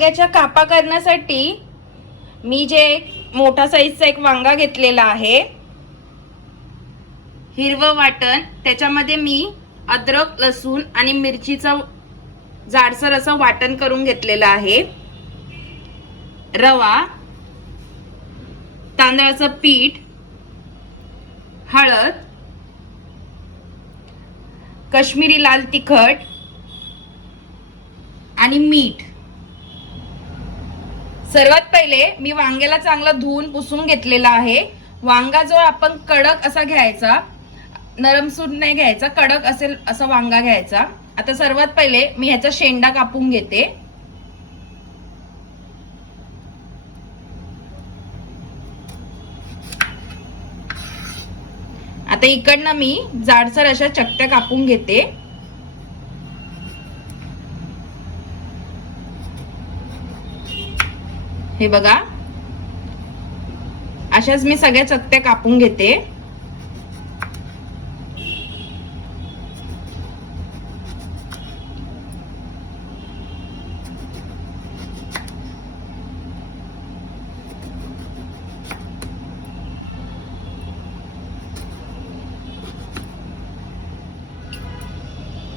वांग्याच्या कापा करण्यासाठी मी जे एक मोठा साईजचा एक वांगा घेतलेला आहे. हिरवं वाटण त्याच्यामध्ये मी अद्रक लसूण आणि मिरचीचं जाडसर असं वाटण करून घेतलेलं आहे. रवा तांदळाचं पीठ हळद कश्मीरी लाल तिखट आणि मीठ. सर्वात पहिले मी वांग्याला चांगला धुवून पुसून घेतलेला आहे. वांगा जो आपण कडक असा घ्यायचा. नरमसूट नाही घ्यायचा कडक असेल असा वांगा घ्यायचा. आता सर्वात पहिले मी ह्याचा शेंडा कापून घेते. आता इकडनं मी जाडसर अशा चकत्या कापून घेते. हे बघा. अशाच मी सगळ्या चकत्या कापून घेते.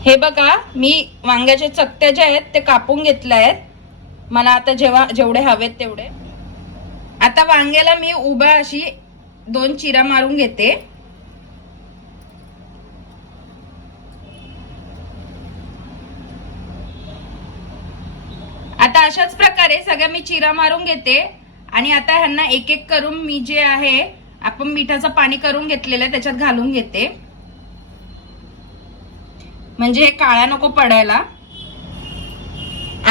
हे बघा मी वांग्याच्या चकत्या ज्या आहेत ते कापून घेतल्या आहेत. मला आता जेव्हा जेवढे हवेत तेवढे. आता वांग्याला मी उभ्या अशी दोन चिरा मारून घेते. आता अशाच प्रकारे सगळ्या मी चिरा मारून घेते. आणि आता ह्यांना एक एक करून मी जे आहे आपण मिठाचं पाणी करून घेतलेलं आहे त्याच्यात घालून घेते. म्हणजे हे काळ्या नको पडायला.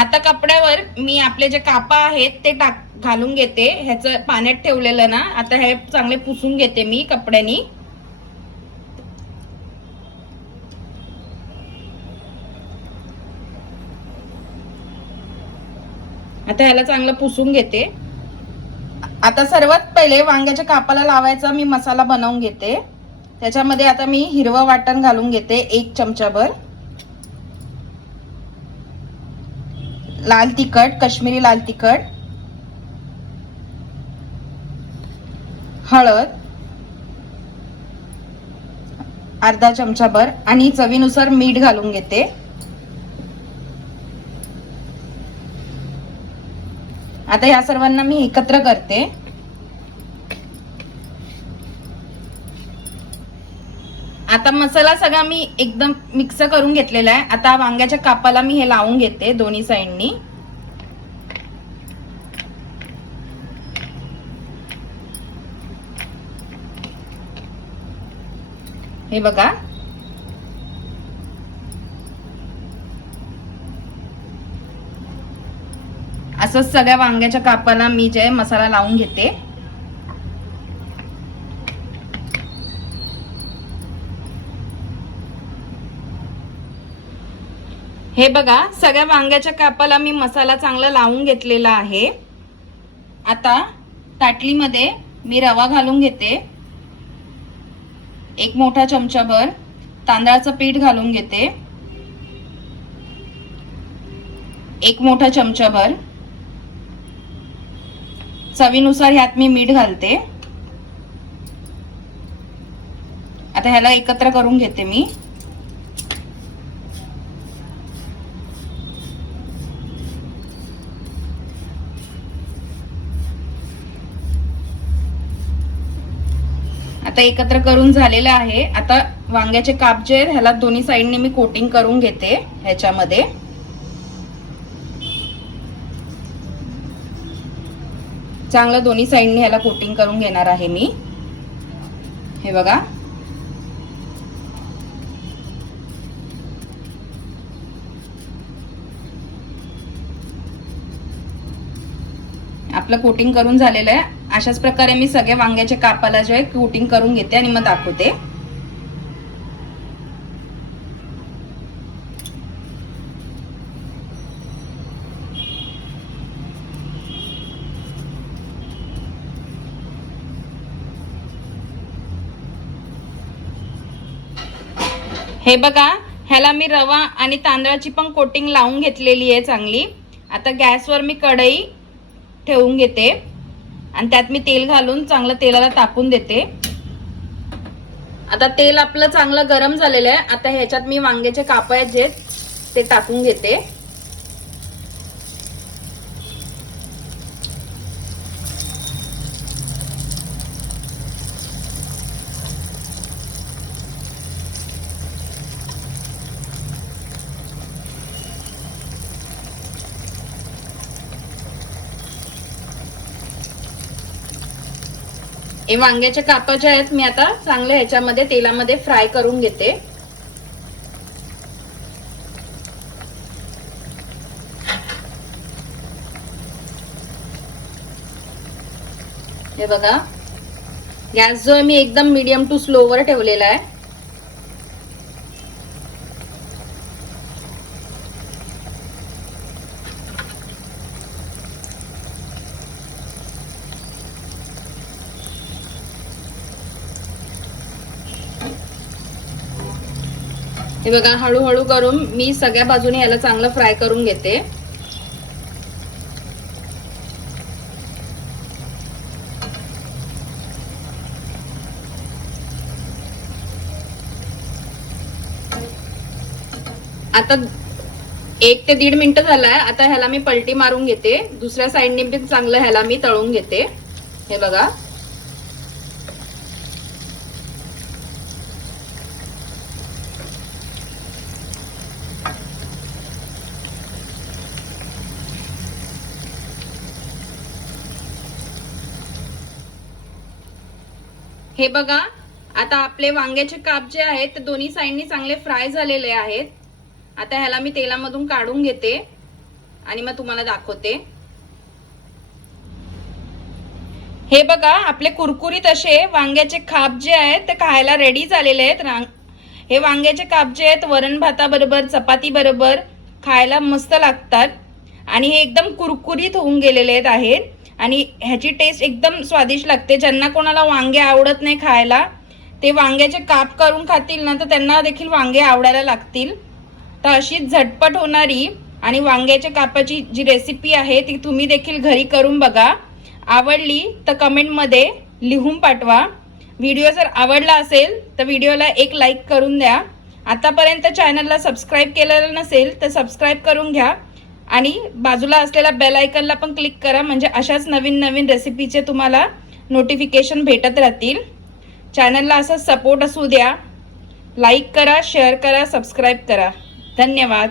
आता कपड्यावर मी आपले जे कापा आहेत ते टाक घालून घेते. ह्याचं पाण्यात ठेवलेलं ना आता हे चांगले पुसून घेते मी कपड्यानी. आता ह्याला चांगलं पुसून घेते. आता सर्वात पहिले वांग्याच्या कापाला लावायचा मी मसाला बनवून घेते. त्याच्यामध्ये आता मी हिरवं वाटण घालून घेते एक चमचाभर. लाल तिखट कश्मीरी लाल तिखट हळद अर्धा चमचाभर आणि चवीनुसार मीठ घालून घेते. आता या सर्वांना मी एकत्र करते. आता मसाला सगळा मी एकदम मिक्स करून घेतलेला आहे. आता वांग्याच्या कापाला मी हे लावून घेते दोन्ही साईडनी. हे बघा. असंच सगळ्या वांग्याच्या कापाला मी जे मसाला लावून घेते. हे बघा सगळ्या वांग्याच्या कापाला मी मसाला चांगला लावून घेतलेला आहे. आता ताटलीमध्ये मी रवा घालून घेते. एक मोठा चमचाभर तांदळाचं पीठ घालून घेते. एक मोठा चमचाभर चवीनुसार ह्यात मी मीठ घालते. आता ह्याला एकत्र करून घेते मी. आता एकत्र करून झालेलं आहे. आता वांग्याचे काप जे आहेत ह्याला दोन्ही साईडने मी कोटिंग करून घेते ह्याच्यामध्ये. चांगलं दोन्ही साईडने ह्याला कोटिंग करून घेणार आहे मी. हे बघा. आपलं कोटिंग करून झालेलं आहे. अशाच प्रकारे मी सगळे वांग्याच्या कापाला जे कोटिंग करून घेते आणि मग दाखवते. हे बघा ह्याला मी रवा आणि तांदळाची पण कोटिंग लावून घेतलेली आहे चांगली. आता गॅसवर मी कढई ठेवून घेते. आणि त्यात मी तेल घालून चांगलं तेलाला तापून देते. आता तेल आपलं चांगलं गरम झालेलं आहे. आता ह्याच्यात मी वांग्याचे काप आहेत जे ते टाकून घेते. हे वांग्याचे काप जे आहेत मी आता चांगले ह्याच्यामध्ये तेलामध्ये फ्राय करून घेते. हे बघा. गॅस जो आहे मी एकदम मीडियम टू स्लोवर ठेवलेला आहे. हे बघा हळूहळू करून मी सगळ्या बाजूने याला चांगलं फ्राय करून घेते. आता एक ते दीड मिनिट झालाय. आता ह्याला मी पलटी मारून घेते. दुसऱ्या साईडने पण चांगलं ह्याला मी तळून घेते. हे बघा. हे बघा आता आपले वांग्याचे काप जे आहेत ते दोन्ही साईडनी चांगले फ्राय झालेले आहेत. आता ह्याला मी तेलामधून काढून घेते आणि मग तुम्हाला दाखवते. हे बघा आपले कुरकुरीत असे वांग्याचे खाप जे आहेत ते खायला रेडी झालेले आहेत. रांग हे वांग्याचे काप जे आहेत वरण भाताबरोबर चपाती बरोबर खायला मस्त लागतात. आणि हे एकदम कुरकुरीत होऊन गेलेले आहेत आहेत. आणि ह्याची टेस्ट एकदम स्वादिष्ट लागते. ज्यांना कोणाला वांगे आवडत नाही खायला ते वांग्याचे काप करून खातील ना तर त्यांना देखील वांगे आवडायला लागतील. तर अशी झटपट होणारी आणि वांग्याच्या कापाची जी रेसिपी आहे ती तुम्ही देखील घरी करून बघा. आवडली तर कमेंटमध्ये लिहून पाठवा. व्हिडिओ जर आवडला असेल तर व्हिडिओला एक लाईक करून द्या. आतापर्यंत चॅनलला सबस्क्राईब केलेलं नसेल तर सबस्क्राईब करून घ्या. आणि बाजूला असलेल्या बेल आयकनला पण क्लिक करा. म्हणजे अशाच नवीन नवीन रेसिपीचे तुम्हाला नोटिफिकेशन भेटत राहतील. चॅनलला असा सपोर्ट असू द्या. लाईक करा शेअर करा सबस्क्राईब करा. धन्यवाद.